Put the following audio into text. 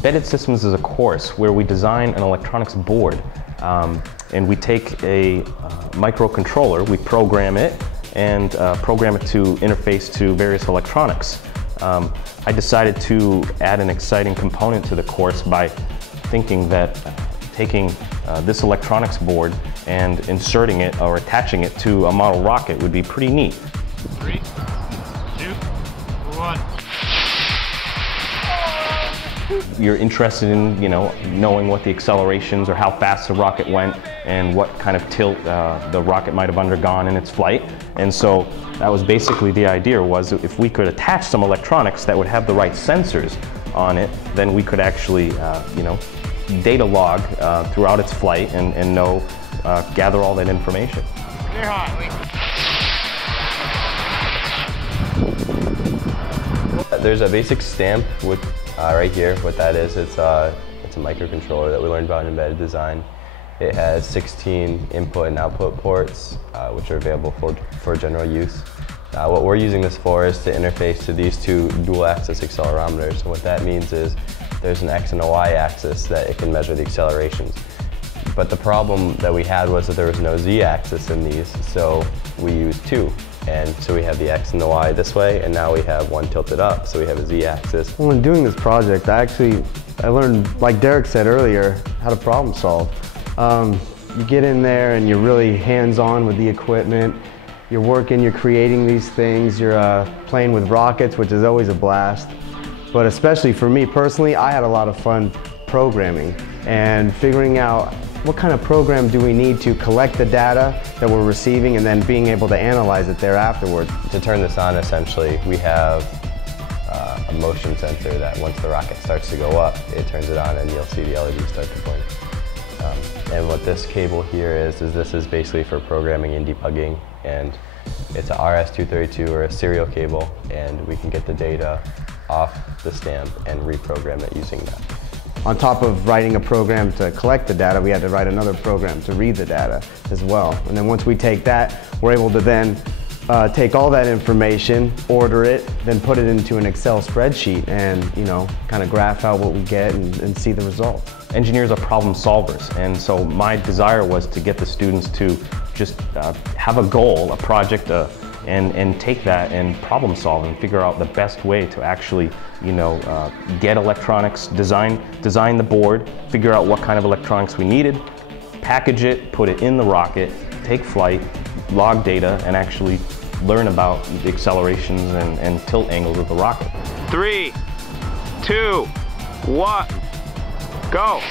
Embedded Systems is a course where we design an electronics board, and we take a microcontroller, we program it, and program it to interface to various electronics. I decided to add an exciting component to the course by thinking that taking this electronics board and inserting it or attaching it to a model rocket would be pretty neat. 3, 2, 1. You're interested in, knowing what the accelerations or how fast the rocket went and what kind of tilt the rocket might have undergone in its flight. And so that was basically the idea, was if we could attach some electronics that would have the right sensors on it, then we could actually, data log throughout its flight and gather all that information. Clear hot. There's a basic stamp with right here. What that is, it's a microcontroller that we learned about in embedded design. It has 16 input and output ports, which are available for general use. What we're using this for is to interface to these two dual-axis accelerometers. And what that means is there's an X and a Y axis that it can measure the accelerations. But the problem that we had was that there was no Z axis in these, so we used two. And so we have the X and the Y this way, and now we have one tilted up, so we have a Z axis. When doing this project, I learned, like Dereck said earlier, how to problem solve. You get in there and you're really hands-on with the equipment. You're working, you're creating these things, you're playing with rockets, which is always a blast. But especially for me personally, I had a lot of fun programming and figuring out what kind of program do we need to collect the data that we're receiving and then being able to analyze it there afterwards. To turn this on, essentially, we have a motion sensor that once the rocket starts to go up, it turns it on and you'll see the LED start to blink. And what this cable here is this is basically for programming and debugging, and it's a RS-232 or a serial cable, and we can get the data off the stamp and reprogram it using that. On top of writing a program to collect the data, we had to write another program to read the data as well. And then once we take that, we're able to then take all that information, order it, then put it into an Excel spreadsheet and, kind of graph out what we get and see the result. Engineers are problem solvers, and so my desire was to get the students to just have a goal, a project, and take that and problem solve and figure out the best way to actually, get electronics, design the board, figure out what kind of electronics we needed, package it, put it in the rocket, take flight, log data, and actually learn about the accelerations and tilt angles of the rocket. 3, 2, 1, go!